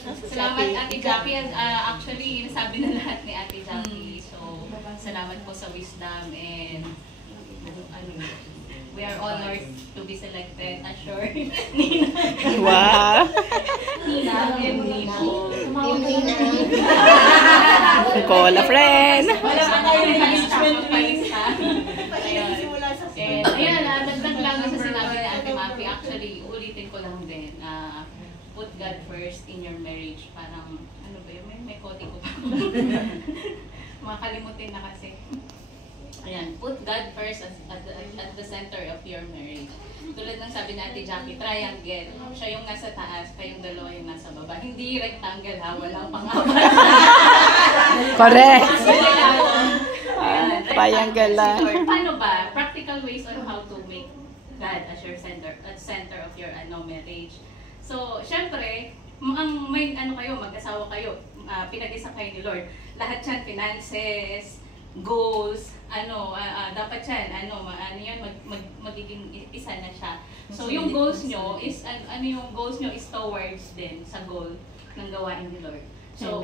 Salamat Ate Jackie. Actually, nasabi na lahat ni Ate Jackie. So, salamat po sa wisdom and we are honored to be selected. Assured. Wow! Nina and Nino. Nicola friend! Wala pa tayo palista. Ayan, dagdag lang sa sinabi ni Ate Mapi. Actually, ulitin ko lang din. Put God first in your marriage. Parang, ano ba yun? May kote ko pa. Makakalimutin na kasi. Ayan, put God first at the center of your marriage. Tulad ng sabi ni Ate Jackie, triangle. Siya yung nasa taas, kayong dalawa yung nasa baba. Hindi rectangle ha, walang pangapat. Correct! Ayan, Triangle lang. Paano ba? Practical ways on how to make God as your center, at center of your marriage. So, syempre, may kayo, mag-asawa kayo, pinag-isa kayo ni Lord. Lahat yan, finances, goals, dapat yan, magiging isa na siya. So, yung goals nyo is, yung goals nyo is towards din sa goal ng gawain ni Lord. So,